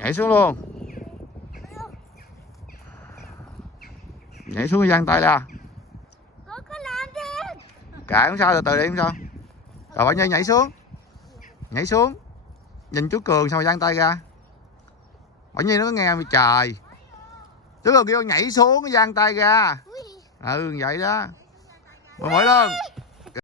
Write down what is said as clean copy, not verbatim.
Nhảy xuống luôn. Nhảy xuống giang tay ra. Kệ không sao, từ từ đi không sao. Rồi Bảo Nhi nhảy xuống. Nhảy xuống. Nhìn chú Cường xong rồi giang tay ra. Bảo Nhi nó có nghe không trời. Chú Cường kêu nhảy xuống giang tay ra. Ừ vậy đó. Mỗi lên.